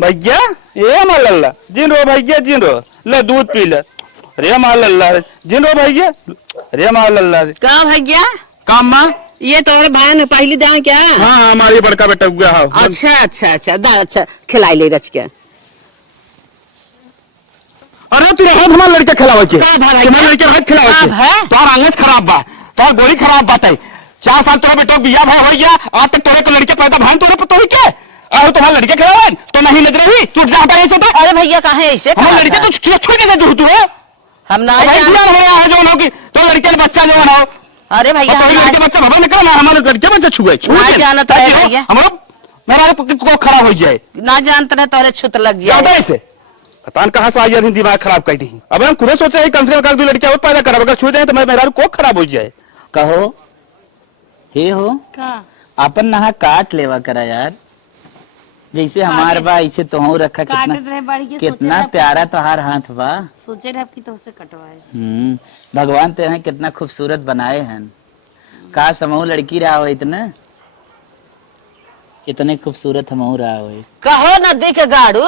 भैया ये मालल्ला जिन रो भैया जिन रो ले दूध पी ले रे मालल्ला जिन रो भैया रे मालल्ला कहाँ भैया काम मां ये तोरे भाई ने पहली दान क्या? हाँ हमारी बड़का बेटा हुआ है। अच्छा अच्छा अच्छा अच्छा खिलाई ले रच के। अरे तू हाथ हमारे लड़के खिलावे के तुम्हारे लड़के हाथ खिलावे के तोर अंगस खराब बा तोर गोली खराब बात है 4 साल तोरा बेटा बिया भाई हो गया आज तक तोरे को लड़के पैदा भान तोरे पतो ही के और तुम्हारे लड़के खिलावे तो नहीं लग रही तू जा हटा ऐसे तो। अरे भैया कहाँ है ऐसे हमारे लड़के तो छोड़ के तू है हम ना है जो लोग तो लड़के ने बच्चा जो बनाओ। अरे भैया तो लड़के बच्चा भवन निकल हमारे लड़के बच्चा छुए ना जानत है भैया हमारा मेरा को खराब हो जाए ना जानते रहे तोरे छुत लग क्या जाए ऐसे पता नहीं कहाँ से आई यार दिमाग खराब कर दी। अब हम खुद सोचे हैं कम से कम लड़की और पैदा करा अगर छू जाए तो मेरा को खराब हो जाए। कहो हे हो का अपन नहा काट लेवा करा यार जैसे हमार बा ऐसे तो रखा कितना प्यारा तोहार हाथ बा सोचे रहे कि तो उसे कटवाए। भगवान तेरे कितना खूबसूरत बनाए हैं का समूह लड़की रहा हो इतने खूबसूरत हम रहा हो। कहो नदी के गाड़ू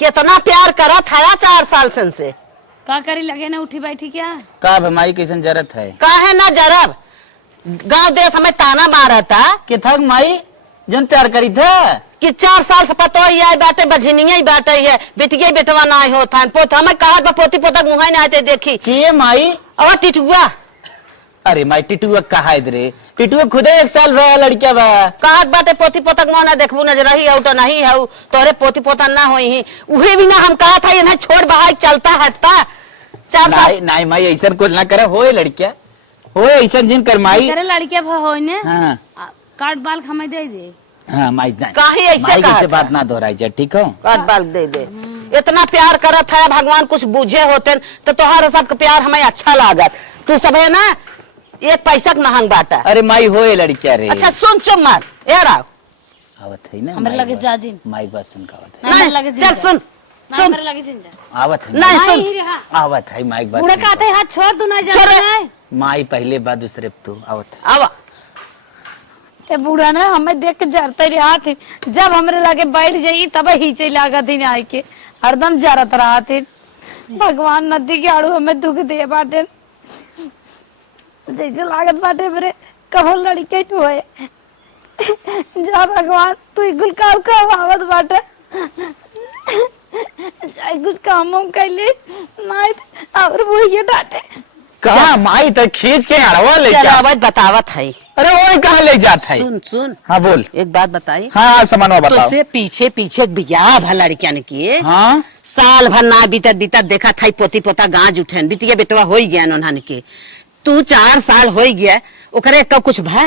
कितना प्यार करा था 4 साल से का करी लगे ना उठी बैठी क्या का भमाई कैसन जरूरत है का है ना जरब गांव देश हमें ताना मारा था कि थक माई जन प्यार करी था कि 4 साल से पतो ही है बाटे बझनिया ही बाटे है बेटिया बेटवा ना होता है पोत हमें कहा पोती पोता मुंह नहीं आते देखी कि माई और टिटुआ अरे माई टिटुआ कहा रे टिटुआ खुदे 1 साल भया लड़किया बा कहा बाटे पोती पोता मुंह ना देखबू नजर रही है तो नहीं है तोरे पोती पोता ना होई ही उहे भी ना हम कहा था ये छोड़ बहाई चलता हटता 4 साल नहीं माई ऐसा कुछ ना करे होए लड़किया होए ऐसा जिन कर माई करे लड़के हो ने हाँ काट बाल हमें दे दे हाँ माई काहे ऐसे माई कहा से बात ना दोहराई जा ठीक हो काट बाल दे दे इतना प्यार करत है भगवान कुछ बूझे होते तो तोहार सबका प्यार हमें अच्छा लागत तू सब है ना 1 पैसा नहंग बाटा। अरे माई होए लड़किया रे अच्छा सुन चुप मार ए राव आवत है ना हमरे लगे जाजिन माई बात सुन का आवत हमरे लगे नहीं चल सुन सुन हमरे लगे जिंजा है आवत है नहीं सुन नहीं रहा आवत है माई बात बूढ़े सुन कहते हाथ छोड़ दू ना जा छोड़। रहा है माई पहले बात दूसरे तू आवत है आवा ए बूढ़ा ना हमें देख के जरते रे हाथ जब हमरे लगे बैठ जाई तब हिचे लागत ही आए के हरदम जरत रहा थे भगवान नदी के आड़ू हमें दुख दे बाटे जैसे लागत बाटे मेरे कहो लड़के हुए जा भगवान तू गुलकाव का आवत बाटे जाए कुछ काम हम कर ले नहीं और वो ये डांटे कहा माई तक खींच के हड़वा ले चल जा आवाज बतावत है अरे वो कहाँ ले जात है सुन सुन हाँ बोल एक बात बताई हाँ सामान बताओ तुझसे पीछे पीछे बियाह भा लड़किया ने किए हाँ साल भर ना बीतत बीतत देखा था पोती पोता गांज उठे बिटिया बेटवा हो गया नोनहन के तू 4 साल हो गया ओकरे कब कुछ भा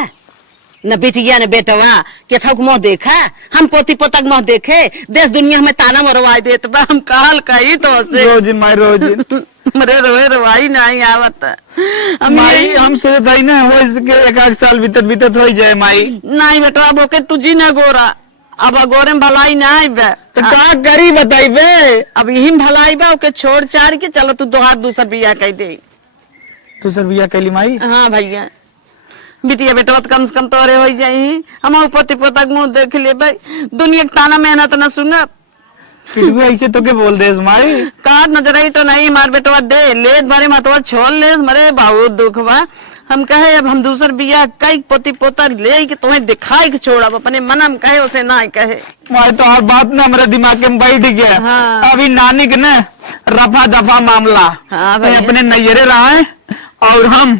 न बिटिया न बेटवा के थक मोह देखा हम पोती पोता मोह देखे देश दुनिया में ताना मरवा देत बा हम काल कही तो से रोजिन माई रोजिन मरे रोए रवाई नहीं आवत माई हम सोचत है ना हो इसके 1 साल बीतत बीतत हो जाए माई नहीं बेटवा बोके तुझी ना गोरा अब गोरे में भलाई नहीं बे तो का करी बताई बे अब यही भलाई बा ओके छोड़ चार के चलो तू 2 हाथ दूसर बिया कह दे तू सर बिया कैली माई हाँ भैया बिटिया बेटवा तो कम से कम तोरे हो जाई हम पोती पोता मुंह देख ले भाई दुनिया के ताना मेहनत न सुनब फिर ऐसे तो के बोल दे माई काट नजर आई तो नहीं मार बेटवा दे ले भरे मतवा छोड़ ले मरे बहुत दुख बा हम कहे अब हम दूसर बिया कई पोती पोता ले के तुम्हें दिखाई के छोड़ अब अपने मन में कहे उसे ना कहे माई तो हर बात ना मेरे दिमाग में बैठ गया हाँ। अभी नानी के ना रफा दफा मामला हाँ तो अपने नैयरे रहा है और हम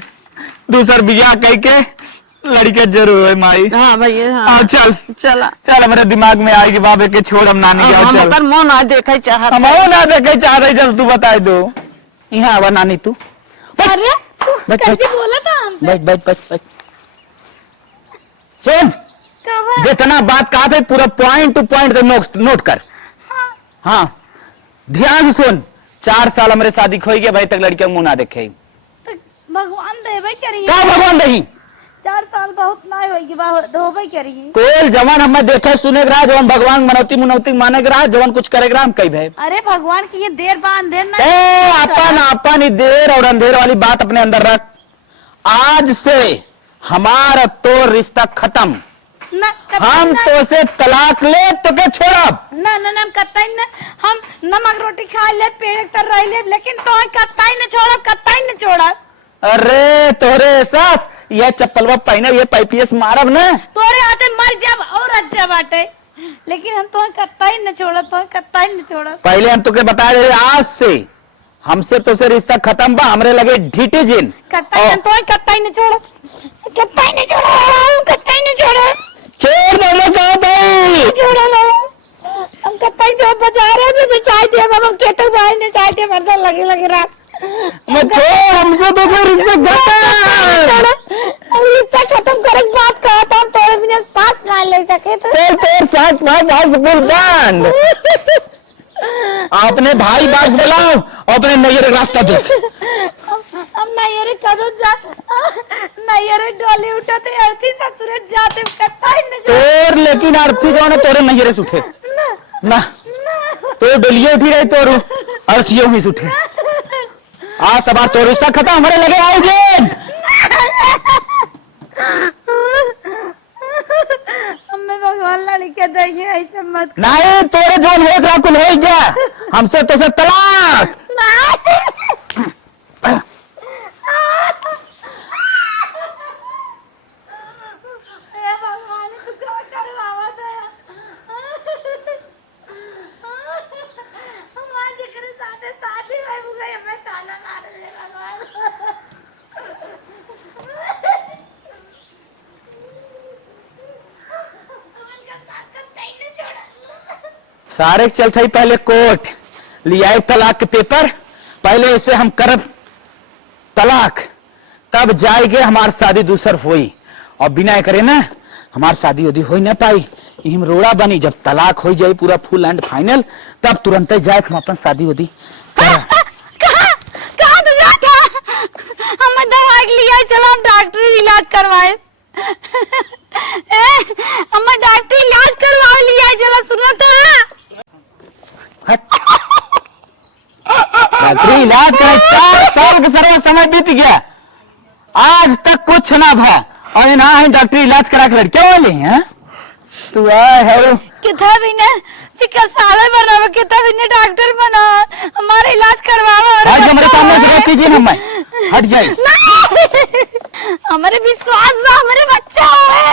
दूसर बिया कह के लड़के जरूर है माई हाँ भैया हाँ चल चला चल मेरे दिमाग में आएगी बाबे के छोड़ हम नानी के हम चल ओकर मुंह ना देखे चाहत हमारा ना देखे चाह रही जब तू बताई दो यहाँ आवा नानी तू अरे बैठ, कैसे बैठ। बोला था हमसे बैठ बैठ बैठ बैठ सुन कहा जितना बात कहा था पूरा पॉइंट टू पॉइंट नोट कर हाँ ध्यान से सुन 4 साल हमारे शादी खोई गया भाई तक लड़कियों मुंह ना देखे तो भगवान देवे करिए क्या भगवान नहीं 4 साल बहुत ना होगी होबे करिए कोयल जवान हमें देखे सुने रहा जवान भगवान मनौती मुनौती माने रहा जवान कुछ करेगा हम कही भाई अरे भगवान की ये देर बा अंधेर ना अपन अपन ही देर और अंधेर वाली बात अपने अंदर रख आज से हमारा तो रिश्ता खत्म ना हम तो से तलाक ले तो के छोड़ब ना ना ना कतई ना हम नमक रोटी खा ले पेड़ तर रह ले लेकिन तो कतई न छोड़ब कतई न छोड़ब। अरे तोरे एहसास ये चप्पलवा पहने ये पाइपियस मारब न तोरे हाथे मर जाब और अच्छा बाटे लेकिन हम तो कतई न छोड़ब तो कतई न छोड़ब। पहले हम तुके बता रहे आज से हमसे तो से रिश्ता खत्म बा हमरे लगे ढीटी जिन कतई न तो कतई न छोड़ब कतई न छोड़ब कतई न छोड़ब छोड़ दे लो कहा भाई छोड़ो लो हम कतई जो बचा रहे थे चाय दिया बाबा के तो भाई ने चाय दिया मर्दा लगे लगे रात मैं छोड़ हमसे तो से रिश्ता खत्म रिश्ता खत्म करे बात कहा था हम तोरे बिना सांस ना ले सके तो तेरे सास पास आज बंद अपने भाई बात बुलाओ अपने नैयर रास्ता दो हम नैयर कदो जा नैयर डोली उठाते अर्थी ससुर जाते कतई न तोर लेकिन अर्थी जो है तोरे नैयर से उठे ना तो डोलिए उठी रही तोर अर्थी ही उठे आज सबार तो रिश्ता खत्म हमारे लगे आओ जे हमें भगवान लड़के दइए ऐसे मत नहीं तोरे जोन हो रहा कुल हो गया हमसे तो से तलाक हे भगवान तू क्या करवावा दया हम आज करे साथे शादी में मुझे हमें ताला मार दे भगवान। सारे चलते ही पहले कोर्ट लिया तलाक के पेपर पहले इसे हम करब तलाक तब जाएगे हमारी शादी दूसर हुई और बिना करे ना हमारी शादी उदी हो ही ना पाई हम रोड़ा बनी जब तलाक हो जाए पूरा फुल एंड फाइनल तब तुरंत ही जाए हम अपन शादी उदी कहाँ तो जाता हम दवाई लिया चलो हम डॉक्टर इलाज करवाए हम डॉक्टर इलाज करवा लिया चलो सुनो तो डॉक्टरी इलाज का 4 साल का सर्व समय बीत गया आज तक कुछ ना भा और ना है डॉक्टरी इलाज करा के लड़के वाले हैं तू है कितना भी ना चिकित्सालय बनावा कितना भी ना डॉक्टर बना हमारा इलाज करवावा आज हमारे सामने से रोक कीजिए ना मैं हट जाए हमारे विश्वास में हमारे बच्चा है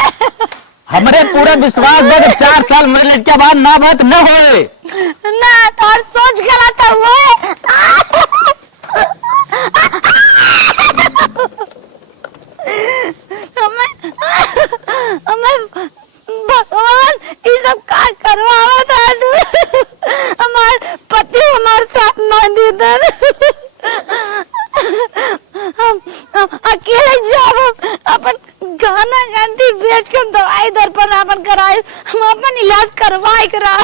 हमारे पूरा विश्वास बा 4 साल मेरे लड़के बाद ना बात न होए ना और सोच गलत हुआ हमें भगवान ये सब का करवावा था हमारे पति हमारे साथ ना देते हम अकेले जाब अपन गाना घंटी बेच के दवाई दर पर अपन कराए हम अपन इलाज करवाए करा।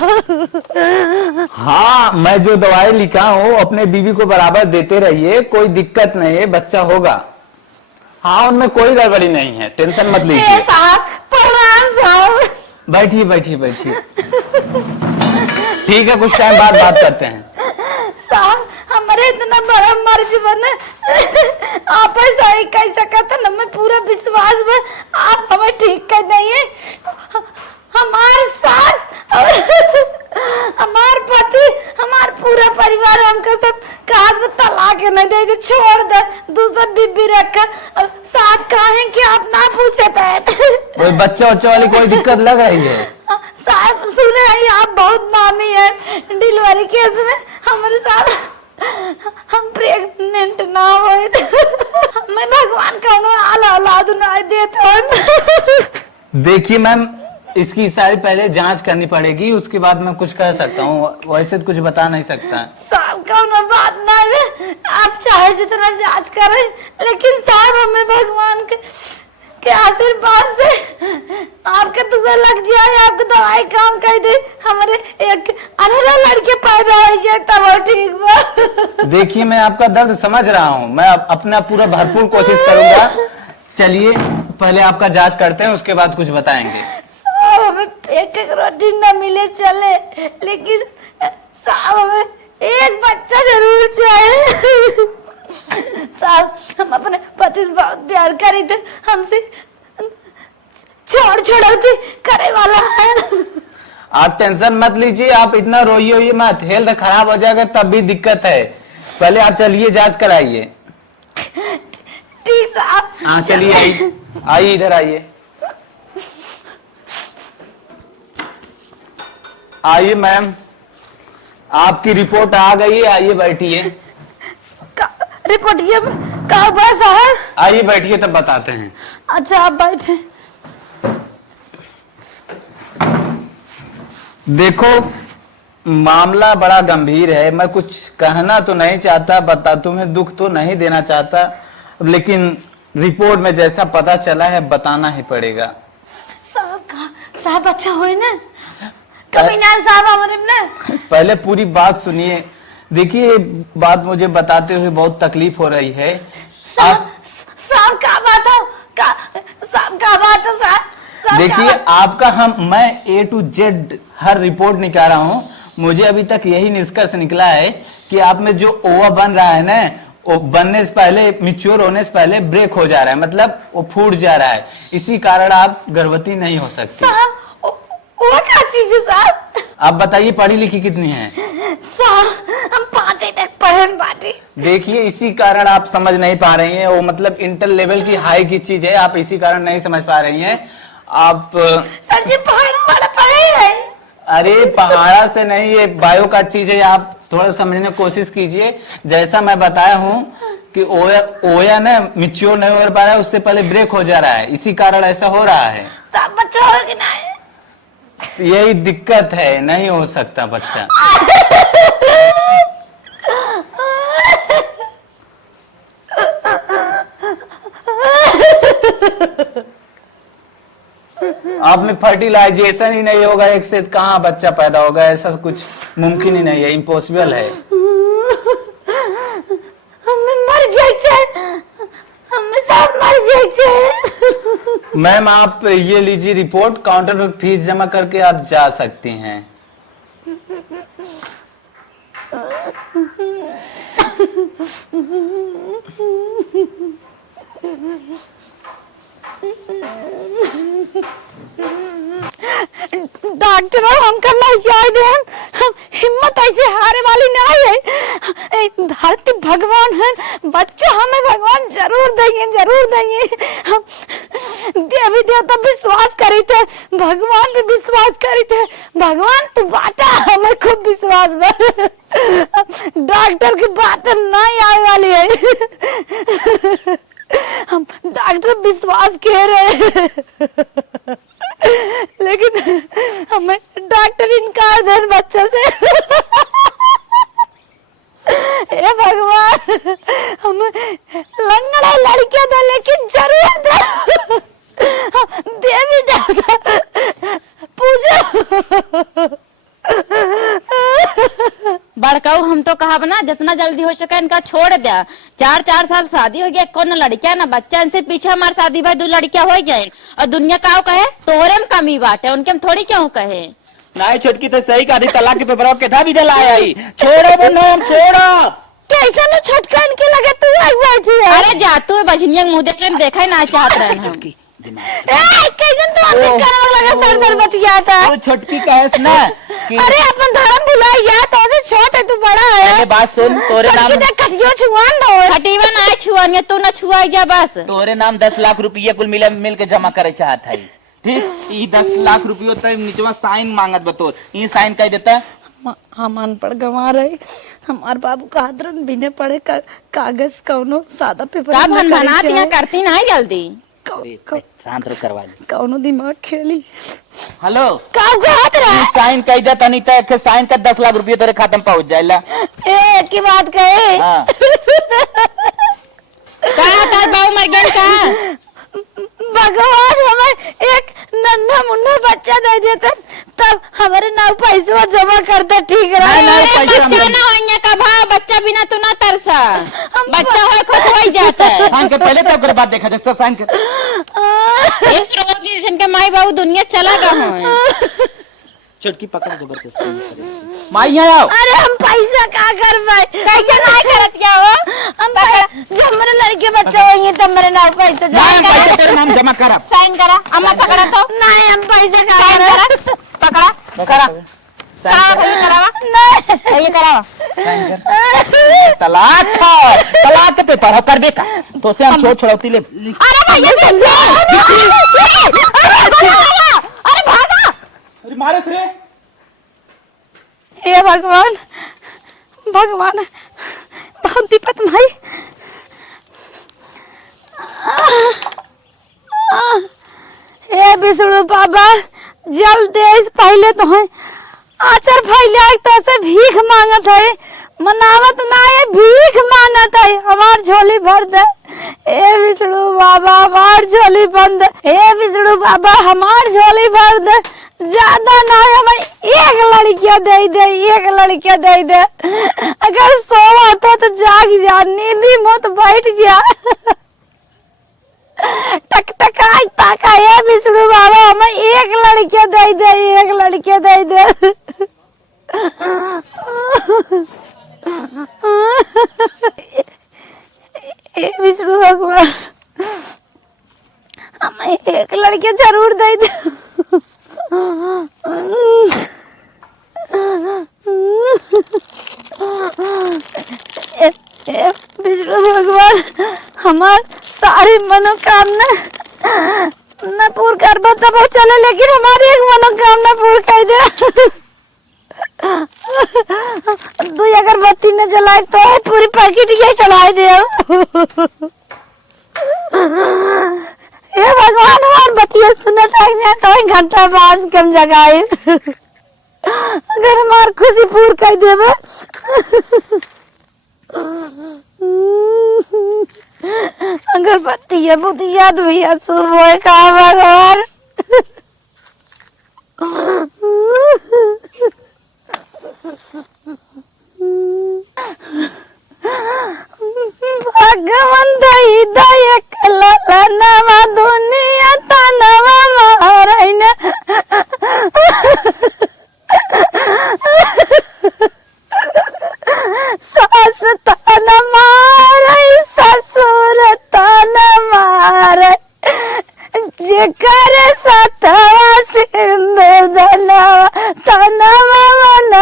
हाँ मैं जो दवाई लिखा हूँ अपने बीवी को बराबर देते रहिए कोई दिक्कत नहीं है बच्चा होगा हाँ उनमें कोई गड़बड़ी नहीं है टेंशन मत लीजिए प्रणाम साहब बैठिए बैठिए बैठिए ठीक है कुछ टाइम बाद बात करते हैं साहब हमारे इतना बड़ा मर्ज बने आप ऐसा ही कह सकते न मैं पूरा विश्वास में आप हमें ठीक कर देंगे हमारे सास हमारे पति हमारे पूरा परिवार हमको सब काज में तलाक नहीं दे छोड़ दे दूसरा बीबी रखकर साथ कहे कि आप ना पूछे कोई बच्चा बच्चा वाली कोई दिक्कत लग रही है साहब सुने हैं आप बहुत नामी है डिलीवरी केस में हमारे साथ हम प्रेग्नेंट ना हुए मैं भगवान का औलाद ना देता देखिए मैम इसकी सारी पहले जांच करनी पड़ेगी उसके बाद मैं कुछ कह सकता हूँ वैसे तो कुछ बता नहीं सकता साहब का बात ना है आप चाहे जितना जांच करें लेकिन साहब हमें भगवान के आशीर्वाद से आपके दुआ लग जाए आपको दवाई काम कर दे हमारे एक अनहरा लड़के पैदा हो जाए तब ठीक बा। देखिए मैं आपका दर्द समझ रहा हूँ मैं अपना पूरा भरपूर कोशिश करूंगा चलिए पहले आपका जांच करते हैं उसके बाद कुछ बताएंगे साहब हमें पेट की रोटी न मिले चले लेकिन साहब हमें एक बच्चा जरूर चाहिए साहब हम अपने पति से बहुत प्यार करी थे हमसे छोड़ छोड़ते करे वाला है। आप टेंशन मत लीजिए, आप इतना रोइए मत, हेल्थ खराब हो जाएगा तब भी दिक्कत है। पहले आप चलिए जांच कराइए। ठीक साहब। हाँ चलिए, आइए इधर आइए। आइए मैम, आपकी रिपोर्ट आ गई है, आइए बैठिए। रिपोर्ट ये का हुआ साहब? आइए बैठिए तब बताते हैं। अच्छा आप बैठे। देखो मामला बड़ा गंभीर है, मैं कुछ कहना तो नहीं चाहता, बता तुम्हें दुख तो नहीं देना चाहता, लेकिन रिपोर्ट में जैसा पता चला है बताना ही पड़ेगा। साहब अच्छा हुए ना, कभी ना साहब हमारे ने। पहले पूरी बात सुनिए। देखिए बात मुझे बताते हुए बहुत तकलीफ हो रही है। साहब क्या बात है? साहब क्या बात है साहब? देखिए आपका मैं A to Z her report निकाल रहा हूँ, मुझे अभी तक यही निष्कर्ष निकला है कि आप में जो ओवा बन रहा है ना, वो बनने से पहले, मैच्योर होने से पहले ब्रेक हो जा रहा है, मतलब वो फूट जा रहा है, इसी कारण आप गर्भवती नहीं हो सकती। साहब वो क्या चीज है साहब? आप बताइए पढ़ी लिखी कितनी है? साहब हम 5 तक पढ़न बाटी। देखिए इसी कारण आप समझ नहीं पा रही हैं, वो मतलब इंटर लेवल की हाई की चीज है, आप इसी कारण नहीं समझ पा रही हैं। आप सर जी पहाड़ा वाला पढ़े है। अरे पहाड़ा से नहीं, ये बायो का चीज है, आप थोड़ा समझने की कोशिश कीजिए। जैसा मैं बताया हूँ कि ओया ना मैच्योर नहीं हो पा रहा है, उससे पहले ब्रेक हो जा रहा है, इसी कारण ऐसा हो रहा है। साहब बच्चा हो कि नहीं? यही दिक्कत है, नहीं हो सकता बच्चा। आप में फर्टिलाइजेशन ही नहीं होगा, एक से कहाँ बच्चा पैदा होगा, ऐसा कुछ मुमकिन ही नहीं है, इम्पॉसिबल है। हमें मर जाए, हमें सब मर जाए। मैम आप ये लीजिए रिपोर्ट, काउंटर पर फीस जमा करके आप जा सकती हैं। डॉक्टर हमका लजाए दे, हम हिम्मत ऐसे हारे वाली नहीं है। धरती भगवान है, बच्चा हमें भगवान जरूर देंगे, जरूर देंगे। हम देवी देवता विश्वास करी थे, भगवान भी विश्वास करी थे, भगवान तू बाटा हमें खूब विश्वास बा। डॉक्टर की बात नहीं आने वाली है, हम डॉक्टर विश्वास कह रहे, लेकिन हमें डॉक्टर इनकार दे बच्चे से। हे भगवान हमें लंगड़ा लड़कियां दे, लेकिन जरूर दे, देवी देवता पूजो। बड़काऊ हम तो कहा ना जितना जल्दी हो सके इनका छोड़ दिया। 4 साल शादी हो गया, कौन लड़किया ना बच्चा, इनसे पीछे हमारे शादी भाई 2 लड़कियां हो गए, और दुनिया का कहे तोरे में कमी बात है, उनके में थोड़ी क्यों कहे। नहीं छोटकी तो सही का तलाक के पेपर के था भी दिलाया ही, छोड़ो वो नाम छोड़ो। कैसा ना छोटका इनके लगे तू आई बैठी है। अरे जा तू बजनिया मुंह देख ले, देखा ही ना चाहत रहे हम। कैसन तो आदमी करने लगा, सर सर बतियाता है। वो छोटकी कहेस ना कि अरे अपन धर्म भुलाई गया, तो से छोट है तू बड़ा है। पहले बात सुन, तोरे नाम कटियो छुआन दो, हटीवा ना छुआन, तू ना छुआई जा बस। तोरे नाम 10 लाख रुपया कुल मिल के जमा करे चाहत है, ठीक। ये 10 लाख रुपया तक नीचवा साइन मांगत बतोर, ये साइन कह देता। हम अनपढ़ गंवा रहे, हमार बाबू का हाथरन बिने पढ़े कागज कौनो सादा पेपर का भन बनाती है, करती ना जल्दी। शांत करवा दे, कौनो दिमाग खेली। हेलो का हाथ रहा साइन कह देता, नहीं तो साइन का 10 लाख रुपया तेरे खाते में पहुंच जाएगा। एक की बात कहे। हाँ। का तार बाऊ मर गया का? भगवान हमें एक नन्हा मुन्ना बच्चा दे देते, तब हमारे नाम पैसा जमा करते, ठीक रहा। बच्चा ना होइए का भाव, बच्चा बिना तू ना तरसा, बच्चा हो खुद हो जाता है। साइन के पहले तो बात देखा जाए, साइन के इस रोज जिनके माई बाबू दुनिया चला गया है। चुटकी पकड़ जबरदस्ती। माई यहाँ आओ। अरे हम पैसा का कर भाई कैसे नहीं करत क्या हो? हम जब मेरे लड़के बच्चे होंगे तब मेरे नाम पैसा नहीं, पैसे तेरे नाम जमा करब। साइन करा, अम्मा पकड़ा तो नहीं हम पैसा का साइन कर करा, पकड़ा करा, करा भाई करावा, नहीं ये करावा। तलाक के पेपर हो करबे का तो से हम छोड़ छोड़ौती ले। अरे भैया समझो, अरे भागा। अरे मारे रे हे भगवान भगवान बहुत दिक्कत भाई। हे विष्णु बाबा जल्द इस पहले तो है आचर फैले तो से भीख मांगत है मनावत ना है भीख मांगत है हमार झोली भर दे। हे विष्णु बाबा हमार झोली बंद हे विष्णु बाबा हमार झोली भर दे ज्यादा ना हमें एक लड़कियां दे दे एक लड़कियां दे दे अगर सोवा तो जाग जा नींदी मत बैठ जा टक टक आई ताका है विष्णु बाबा हमें एक लड़कियां दे दे एक लड़कियां दे दे। विष्णु भगवान हमें एक लड़कियां जरूर दे दे। विष्णु भगवान हमार सारी मनोकामना न पूर्ण कर तब वो चले लेकिन हमारी एक मनोकामना पूर्ण कर दे। तू अगरबत्ती न जलाए तो पूरी पैकेट ये चलाए दे। हे भगवान हमार बतिया सुनत है तो घंटा बाद कम जगाए अगर हमार खुशी पूर्ण कर देवे। अगरबत्ती है बुद्धिया भैया सुबह का भगवान। भगवान दई दया कला नवा दुनिया तनवा मारैन सास तन मारै ससुर तन मारै जेकर सतवा सिंदूर दलवा तनवा मन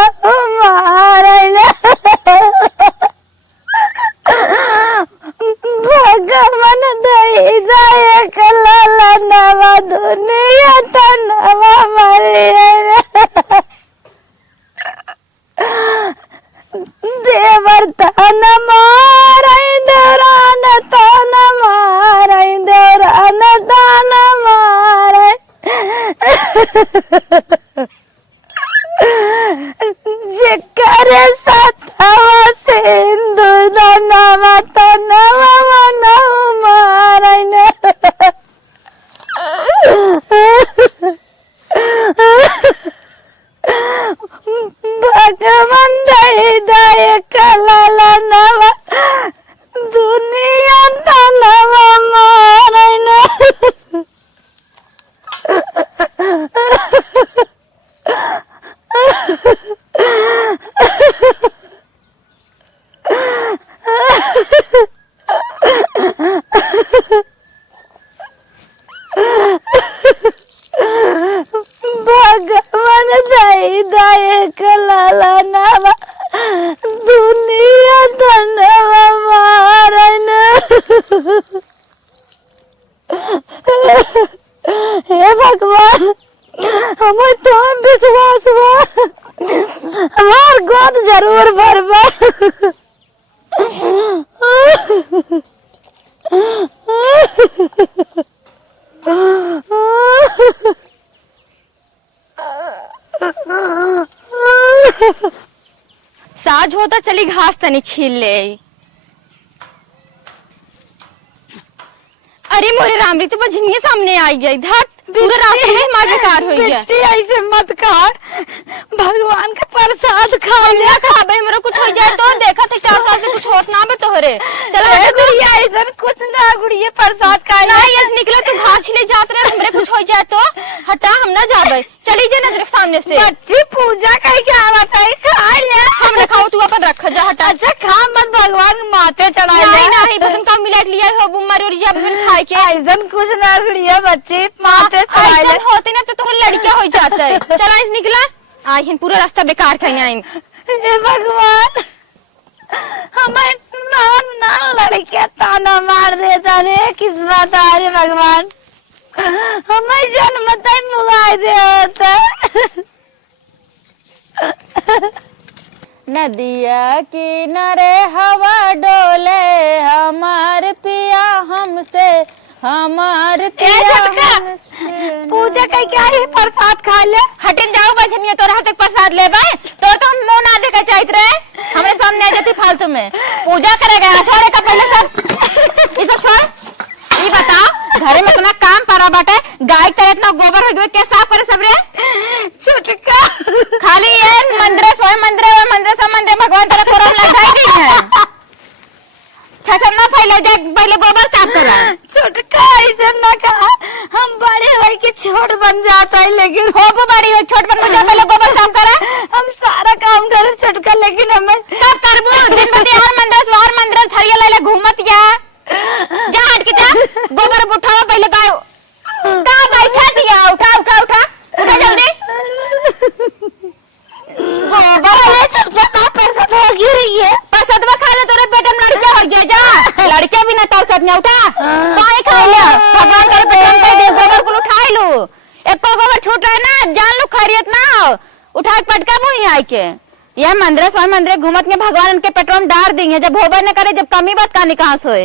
मारैन। भगवान दई दया कला नवा दुनिया तनवा मारैन देवर तन मारै देवरान तन मारै देवरान तन मारै जेकर सतवा सिंदूर दनवा तनवा मन मारैन। भगवान दई दया कला नवा दुनिया तनवा मारैन। भगवान दई दया कला नवा दुनिया तनवा मारैन। हे भगवान हमें तो विश्वास हुआ हमार गोद जरूर भरबा। साज होता चली घास तनी छील ले। अरे मोरे रामरी तो बझनिया सामने आई गई धत पूरा रास्ते में हमार बेकार हो गया। बेटी ऐसे मत कर भगवान का प्रसाद खा ले। ना खाबे हमरा कुछ हो जाए तो देखा थे 4 साल से कुछ होत ना बे तोहरे। चल अरे गुड़िया ऐसा कुछ ना गुड़िया प्रसाद खा ले। नहीं ऐसे निकले तू घास छिले जात रहे हमरे कुछ हो जाए तो हटा हम ना जाबे चली जे नजर के सामने से। बच्ची पूजा कह के आवत है खा ले। हम ना खाओ तू लड़कियां बिन खाए के ऐसन कुछ ना गुड़िया बच्चे माते ऐसा होते ना तो तुम्हारी लड़कियां हो जाते चला इस निकला आई पूरा रास्ता बेकार खाई आई हे भगवान हमें नान लड़कियां ताना मार देता रे किस्मत अरे भगवान हमें जन्म तक मुआई दे होता नदिया किनारे हवा डोले हमार पिया हमसे हमार पिया हमसे पूजा कई क्या है प्रसाद खा ले हटे जाओ बजनिया तोरा हाथ प्रसाद ले भाई तो मुंह ना देखा चाहिए रहे हमरे सामने आ जाती फालतू में पूजा करेगा छोड़े का पहले सब ये सब छोड़ ये बताओ घरे में इतना काम पड़ा बाटे गाय तरह इतना गोबर हो गया क्या साफ करे सब रे छुटका खाली ये मंदिर सब भगवान तेरा थोड़ा लगा नहीं है छसम ना फैले जाए पहले गोबर साफ करा छुटका ऐसे ना कहा हम बड़े भाई के छोट बन जाता है लेकिन हो वो बड़ी हो छोट बन जा पहले गोबर साफ करा हम सारा काम करे छुटका लेकिन हमें सब करबो दिन भर हर मंदिर थरिया ले घूमत या जा हट के जा गोबर उठाओ पहले गाय का बैठा दिया उठा जल्दी गोबर अरे छुटका ना प्रसाद हो गिरी है प्रसाद खा ले तोरे पेट में लड़का हो गया जा लड़का भी ना तो सच में उठा काहे खा ले भगवान तेरे पेट में दे गोबर को उठाई लो एको गोबर छूट रहा है ना जान लो खैरियत ना उठा के पटका मुही आई के यह मंदिर घूमत के भगवान उनके पेट्रोल में डाल देंगे जब होबे न करे जब कमी बात कहानी कहाँ सोए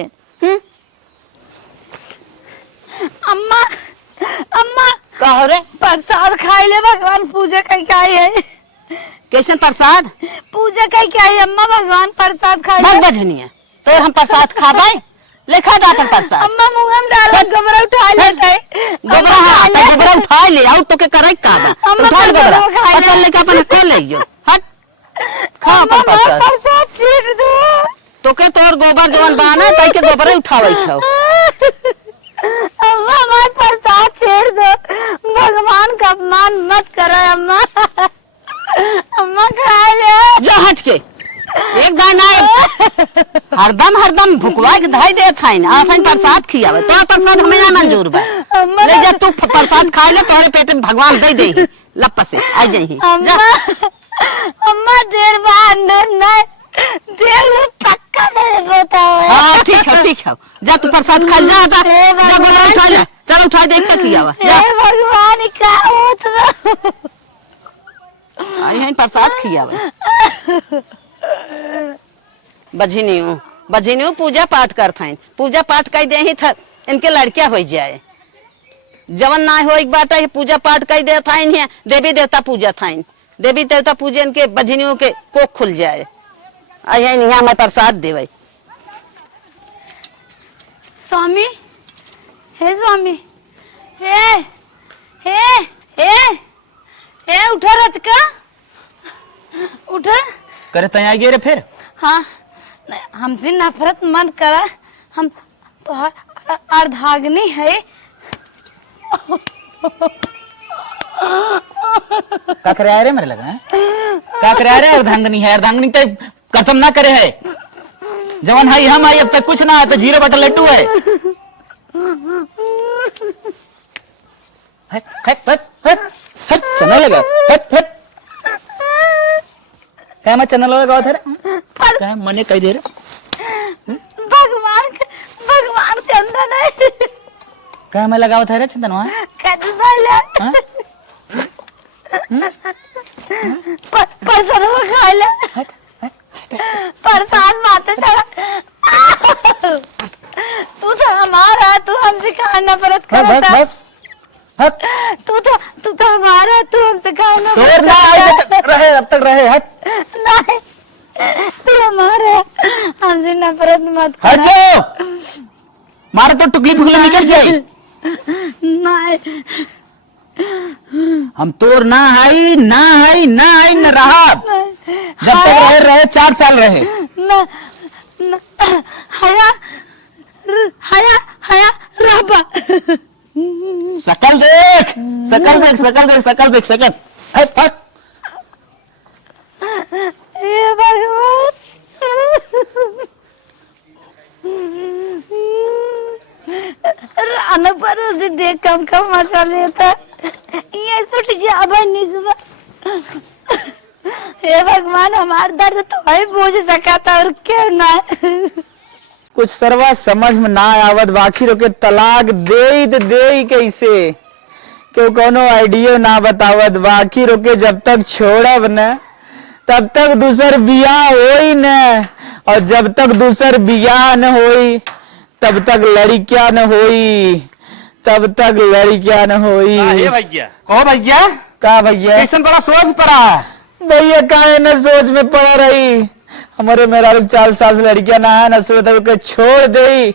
अम्मा अम्मा कहो रे प्रसाद खाई ले भगवान पूजा कई क्या है कैसे प्रसाद पूजा कई क्या है अम्मा भगवान प्रसाद खाई बस बजनिया तो हम प्रसाद खाबे लेखा दा अपन प्रसाद अम्मा मुंह में डाल गोबर उठा लेता है गोबरा उठा ले और तो के करे का दा अम्मा उठा गोबरा प्रसाद खा ले। चल लेके अपन को ले जो हट खा अपन अम्मा प्रसाद प्रसाद छीट दो तो के तोर गोबर जवन बाना तई के गोबरे उठावे छौ अम्मा हमारे प्रसाद छेड़ दो भगवान का अपमान मत करो अम्मा अम्मा खा ले जो हट के एक गाय ना हरदम भुकवा के धाई दे थाइन आफन प्रसाद खियावे तो प्रसाद हमें ना मंजूर बा अम्मा ले जा तू प्रसाद खा ले तोरे पेट में भगवान दे देही लप से आ जाही जा अम्मा देर बाद नहीं देर में पक्का नहीं बताओ हां ठीक है जा तू प्रसाद खा जा गोबरा उठा ले चल उठा दे के खियावा जा हे भगवान का होत आई है प्रसाद खियावे बझिनियो पूजा पाठ करथाइन पूजा पाठ कई दे ही था इनके लड़कियां हो जाए जवन ना हो एक बात है पूजा पाठ कई दे थाइन है देवी देवता पूजा थाइन देवी देवता पूजन के बझिनियों के कोख खुल जाए आई है यहाँ मैं प्रसाद देवे स्वामी हे स्वामी हे हे हे हे उठा रचका उठा करे तैयार गे रे फिर हाँ हमसे नफरत मत करा हम तो अर्धाग्नि है का करे आ रे मेरे लगा का करे आ रे अर्धांगनी है अर्धांगनी तो कसम ना करे है जवन हाई हम आई अब तक कुछ ना है तो जीरो बटा लड्डू है हट चना लगा हट क्या मैं चना लगा गाँव थे क्या मने कही दे रहे भगवान चंदन है क्या मैं लगाओ था रे चंदन वहाँ प्रसाद खा ले प्रसाद माता चढ़ा तू तो हमारा तू हमसे कहा नफरत करता तू तो हमारा तू हमसे कहा नफरत रहे अब तक रहे हट नहीं तू हमारा हमसे नफरत मत हट कर जाओ मारे तो टुकली फुकली निकल जाए नहीं हम तोर ना आई न रहा जब तक रहे 4 साल रहे न हया राबा सकल देख हट हे भगवान पड़ोसी देख कम कम मचा लेता ये सुट जाबा निकबा। हे भगवान हमार दर्द तो है बोझ सका था और क्या ना। कुछ सरवा समझ में ना आवत बाकी के तलाक दे कैसे क्यों कोनो आइडिया ना बतावत बाकी रोके जब तक छोड़ब न तब तक दूसर बियाह होई न और जब तक दूसर बियाह न होई तब तक लड़कियां न होई तब तक लड़कियां न होई। भैया कहो भैया का भैया कैसन बड़ा सोच पड़ा है भैया काहे न सोच में पड़ रही हमारे मेरा 4 साल से लड़कियां ना है न सोच के छोड़ दे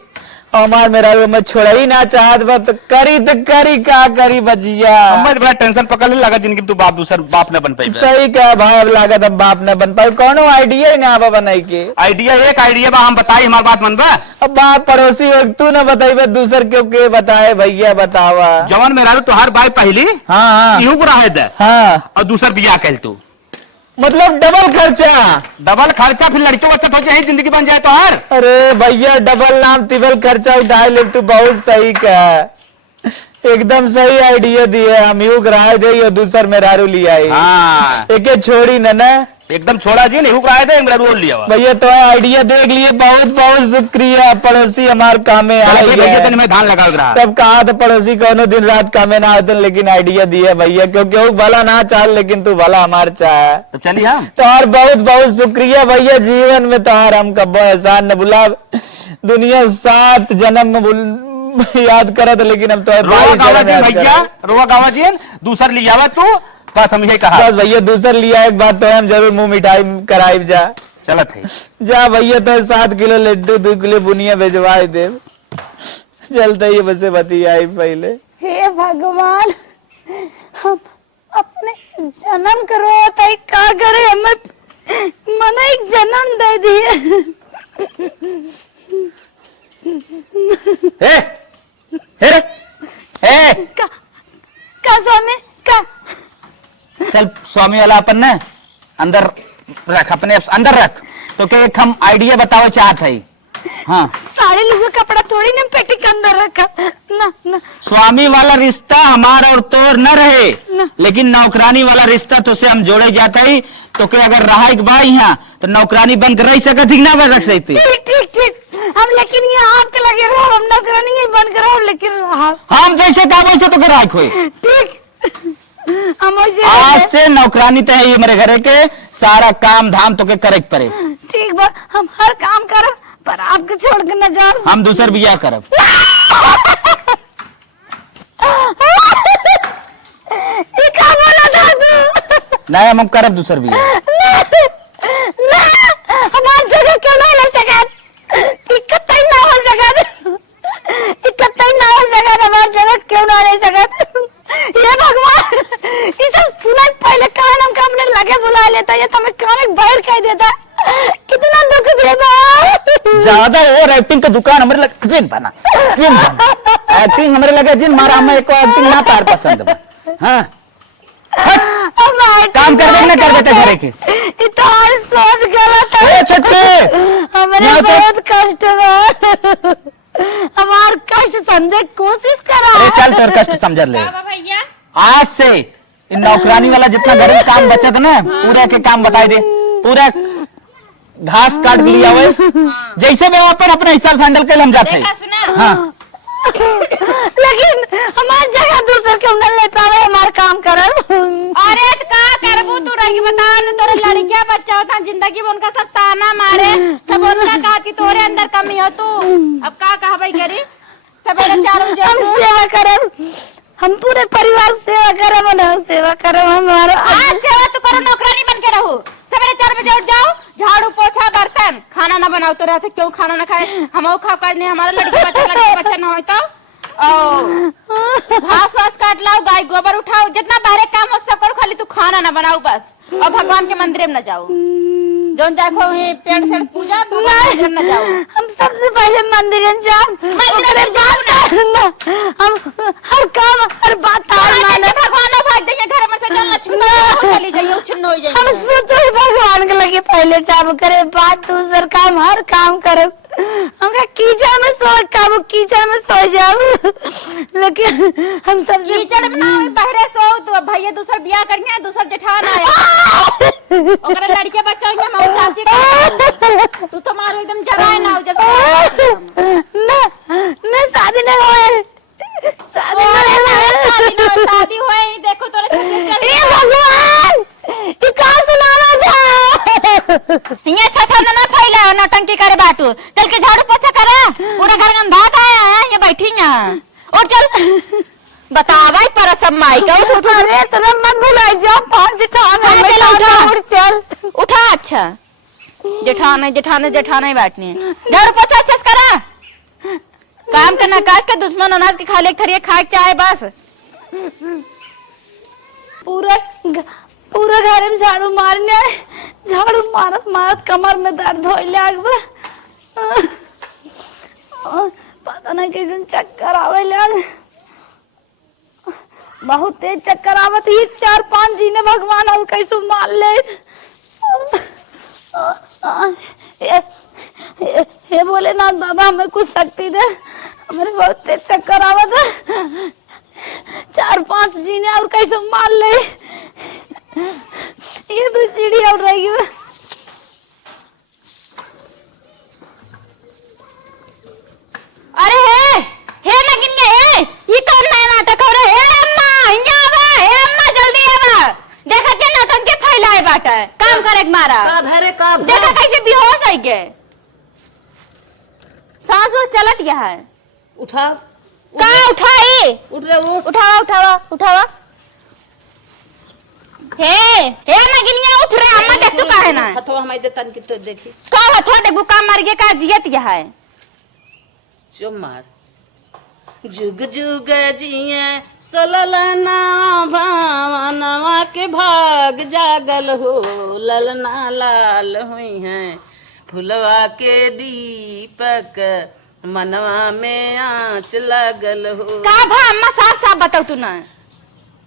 हमार मेरा मैं छोड़ा ही ना चाहत बा तो करी का करी बजिया। हमें बड़ा टेंशन पकड़ लगा जिनकी तू बाप दूसर बाप न बन पाई। सही कहा भाव लागत हम बाप न बन पाए कोनो आइडिया ही ना आवा बनाई के। एक आइडिया बा हम बताई हमार बात मन बा। अब बाप पड़ोसी हो तू न बताई दूसर क्यों के बताए भैया बतावा। जवन मेरा तो हर बाई पहली हाँ इहू बुरा है दे हाँ और दूसर बियाह कहल तू मतलब डबल खर्चा फिर लड़के बच्चे हो जाए जिंदगी बन जाए तो हर। अरे भैया डबल नाम तिबल खर्चा उठाए ले तू बहुत सही कहा एकदम सही आइडिया दिए हम यू कराए दे और दूसर मेहरारू लिया हाँ। एक छोड़ी न एकदम छोड़ा जी नहीं कराए दे मेरा रोल लिया भैया तो आइडिया देख लिए बहुत बहुत शुक्रिया पड़ोसी हमार कामे आए मैं धान लगा रहा सब कहा था पड़ोसी कोनो दिन रात कामे ना आते लेकिन आइडिया दिया भैया क्योंकि वो भला ना चाह लेकिन तू भला हमार चाह तो चलिए हम तो और बहुत बहुत शुक्रिया भैया जीवन में तो हम कब्बो एहसान न भुला दुनिया 7 जन्म में याद करत लेकिन हम तो भैया रोआ गावा जी दूसर लिया तू बस हम यही कहा बस भैया दूसर लिया एक बात तो हम जरूर मुंह मिठाई कराई जा चलत है जा भैया तो 7 किलो लड्डू 2 किलो बुनिया भेजवाई दे चलते ही बसे बतियाई पहले। हे भगवान हम अपने जन्म करो तो का करे हमें मन एक जन्म दे दिए। का स्वामी का चल स्वामी वाला अपन ने अंदर रख अपने अंदर रख तो क्या एक हम आइडिया बताओ चाहत है। हाँ सारे लोगों का कपड़ा थोड़ी ना पेटी के अंदर रखा ना ना स्वामी वाला रिश्ता हमारा और तोर न रहे न। लेकिन नौकरानी वाला रिश्ता तो से हम जोड़े जाता ही तो क्या अगर रहा एक बाई यहाँ तो नौकरानी बन कर रह सकती ना बन रख सकती। ठीक हम लेकिन यहाँ आपके लगे रहो हम नौकरानी नहीं बन कर रहो लेकिन रहा हम जैसे काम वैसे तो राख हो ठीक हम आज से नौकरानी तो है ये मेरे घरे के सारा काम धाम तो के करे पड़े। ठीक बा हम हर काम करब पर आपको छोड़ के न जाओ। हम दूसर बियाह करब ये का बोला था तू? नहीं हम करब दूसर बियाह ना हमार जगह क्यों नहीं ले सकत इकट्ठा ना हो सकत हमार जगह क्यों ना ले सकत। ये भगवान ये सब सुना पहले कान हम हमने लगे बुला लेता ये तो मैं कान बाहर कह देता कितना दुख देगा। ज्यादा और एक्टिंग का दुकान हमारे लगे जिन बना एक्टिंग हमारे लगे जिन मारा हमें को एक्टिंग ना तार पसंद बा। हाँ काम कर दे ना कर देते घरे के तुम्हारी सोच गलत है छुट्टी हमारे बहुत कष्ट बा हमार कष्ट समझे कोशिश करा। अरे चल तेरे कष्ट समझ ले भैया आज से इन नौकरानी वाला जितना घर में काम बचा था ना पूरे के काम बताई दे पूरा घास काट लिया हुए जैसे मैं अपन अपने हिसाब से हैंडल कर हम जाते हाँ लेकिन हमार जगह दूसरे क्यों न ले पावे हमार काम करब। अरे का करबू तू रही बता न तोरे लड़कियां बच्चा होता जिंदगी में उनका सब ताना मारे सब उनका कहा कि तोरे अंदर कमी हो तू अब का कहबई करी सवेरे 4 बजे हम सेवा करब हम पूरे परिवार सेवा करब ना सेवा करब हमारा आज सेवा तो करो नौकरानी बन के रहो सवेरे 4 बजे उठ जाओ झाड़ू पोछा बर्तन खाना ना बनाओ तो रहते क्यों खाना ना खाए हम खाओ कर हमारा लड़की बच्चा ना हो तो घास वास काट लाओ गाय गोबर उठाओ जितना बाहर काम हो सब करो खाली तू खाना ना बनाओ बस और भगवान के मंदिर में न जाओ जो देखो ये पेड़ से पूजा मंदिर न जाओ। हम सबसे पहले मंदिर जाओ ना हम हर काम हर बात माने भगवान भाग देंगे घर में से जल लक्ष्मी चली जाइए उछन हो जाइए हम सोचो भगवान के लगे पहले चालू करे बात दूसर काम हर काम करे हमका कीचड़ में सो काबू कीचड़ में सो जाऊ, लेकिन हम सब कीचड़ में ना होई, बहरे सो तू भैया दूसर बियाह करिए, दूसर जेठान आया ओकरा लड़के बच्चा होंगे हम चाहती है तू तो मारो एकदम जगाए ना हो जब ना शादी नहीं होए, शादी हुए ही देखो तोरे छत्तीसगढ़ हे भगवान ये कहां सुनाना था। ये ससुर ना फैला नौटंकी करे बाटू, चल के झाड़ू पोछा करा, पूरा घर गंधात आया है, ये बैठी है और चल बतावाई पर सब माई का उठ। अरे तेरा मन भुला जा, पांच जेठान है मैं चल उठा। अच्छा जेठान है बैठनी है, झाड़ू पोछा अच्छे से करा, काम करना काज के दुश्मन अनाज के खा ले थरिया खाए चाहे बस। पूरा घर में झाड़ू मारने, झाड़ू मारत मारत कमर में दर्द होए लागबा, पता नहीं कैसे चक्कर आवे लाग, बहुत तेज चक्कर आवत ही, 4-5 जी ने भगवान और कैसे मार ले। हे भोलेनाथ बाबा हमें कुछ शक्ति दे, हमारे बहुत तेज चक्कर आवत है, 4-5 जी ने और कैसे मार ले। ये तो सीढ़ी और रह गई। अरे हे नगिनिया हे, ये कौन नया नाटक हो रहा है? हे अम्मा यहाँ आवा, हे अम्मा जल्दी आवा, देखा के नौटंकी फैलाए बाटा, काम करे के मारा देखा कैसे बेहोश हो गए, सांस वास चलत गया है। उठा का उठाई? उठ रे उठ। उठावा हे नगिनिया उठ रे, अम्मा देख तू का है ना हथवा हमारे दे तन की तो देखी का हथवा देखो का मर गया का जियत गया है। जो मार जुग जुग जिए सोललना भावनवा के भाग जागल हो, ललना लाल हुई है फुलवा के दीपक मनवा में आँच लगल हो। का भा अम्मा साफ साफ बताओ तू ना।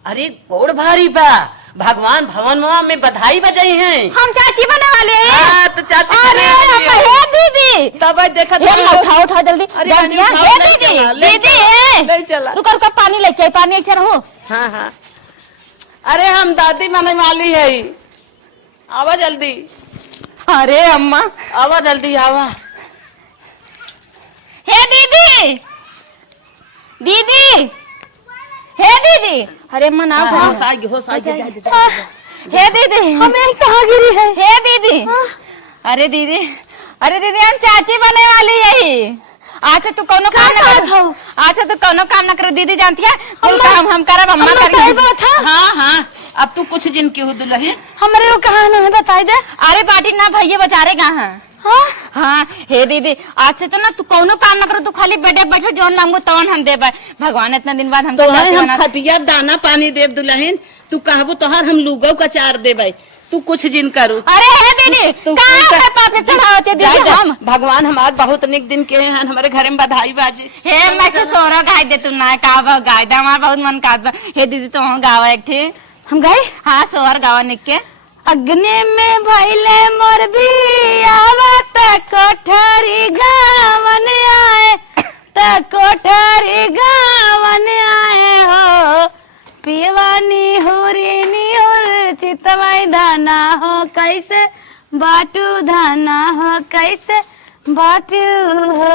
अरे कोड़ भारी बा, भगवान भवन में बधाई बजाई हैं। हम चाची बने वाले हैं। हाँ, तो चाची अरे बने वाली हे दीदी तब देखा उठा जल्दी जल्दी। हे दीदी नहीं चला रुको रुको, पानी लेके आई, पानी लेके रहो। हाँ हाँ अरे हम दादी बने वाली है, आवा जल्दी। अरे अम्मा आवा जल्दी आवा। हे दीदी दीदी हे दीदी, अरे अम्मा ना होश आएगी हे दीदी हमें कहाँ गिरी है? हे दीदी अरे दीदी हम चाची बने वाली यही। अच्छा तू कोनो काम ना कर, अच्छा तू कोनो काम ना कर, दीदी जानती है कुल काम हम करब, अम्मा करी। हाँ हाँ अब तू कुछ जिन की हो दुल्हन हमारे वो कहाँ ना बताई दे। अरे बाटी ना भैया बेचारे कहाँ। हाँ हे दीदी आज से तो ना तू कोनो काम ना करो, तू खाली बेटे बैठो, जोन मांगो तवन हम देबे। भगवान इतना दिन बाद हमको हम खटिया दाना पानी देव दुल्हन, तू कहबो तोहर हम लुगो का चार देबे, तू कुछ जिन करू। अरे हे दीदी का पाप पे चढ़ावते दीदी हम भगवान हमार बहुत निक दिन के हैं, हमारे घर में बधाई बाजी। हे मैं के सोरा गाय दे तू ना का गाय दा, हमार बहुत मन काट। हे दीदी तो गावा एक थे हम गए। हाँ सोहर गावा निक के अग्नि में भइले मोर भी आवत कोठरी गावन आए, त कोठरी गावन आए हो, पीवानी हुर चितवाई धाना हो, कैसे बाटू धाना हो, कैसे बाटू हो।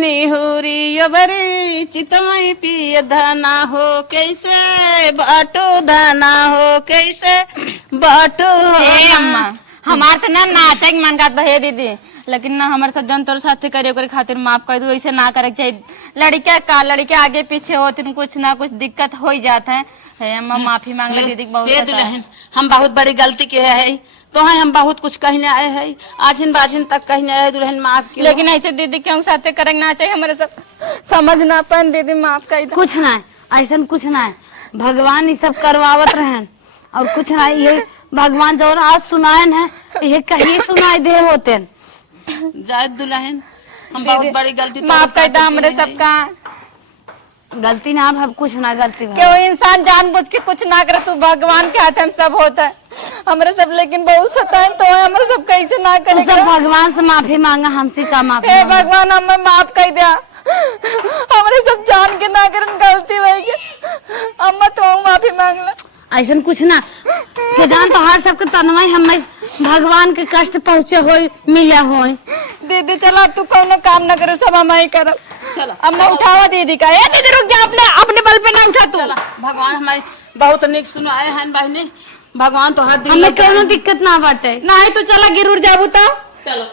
निहुरी यबरी चितमई पिय धना हो, कैसे बाटो धना हो, कैसे बाटो। हे अम्मा हमार तो ना नाचे के मन करत बा हे दीदी, लेकिन ना हमारे सब जन तोर साथे करे ओकरे खातिर माफ कर दो, ऐसे ना करे चाहिए। लड़के आगे पीछे होते कुछ ना कुछ दिक्कत हो ही जाता है। हे अम्मा माफी मांग ले दीदी, बहुत हम बहुत बड़ी गलती किए है, तो हम बहुत कुछ कहने आए हैं, आजिन बाजिन तक कहने आए, दुल्हन माफ की। लेकिन ऐसे दीदी क्यों साथे करेंगे ना चाहिए, हमारे सब समझना पान दीदी माफ कर दो। कुछ ना ऐसा कुछ ना है, भगवान ये सब करवावत रहन और कुछ ना, ये भगवान जो आज सुनायन है ये कहीं सुनाई दे होते जायद दुल्हन हम बहुत बड़ी गलती माफ कर दो हमारे सबका। गलती ना अब कुछ ना गलती क्यों इंसान जानबूझ के कुछ ना करे, तू भगवान के हाथ में सब होता है। हमरे सब लेकिन बहुत सताए तो हमरे सब कैसे ना करे सब भगवान से माफी मांगा, हमसे का माफी हे मांगा। भगवान हमें माफ कर दिया, हमरे सब जान के ना करन गलती भई के, अम्मा तो माफी मांग ला। ऐसा कुछ ना के जान तो हर सबके तनवाई हमें भगवान के कष्ट पहुँचे होई मिला होई। दीदी चला तू कौनो काम ना करो, सब हम ही करब। चलो अम्मा उठावा दीदी का। ए दीदी रुक जा, अपने बल पे ना उठा तू। भगवान हमारी बहुत निक सुनाए हैं बहने, भगवान तो हर दिन हमें कोनो दिक्कत ना बाटे। नहीं तो चला गिरूर जाबू तो चलो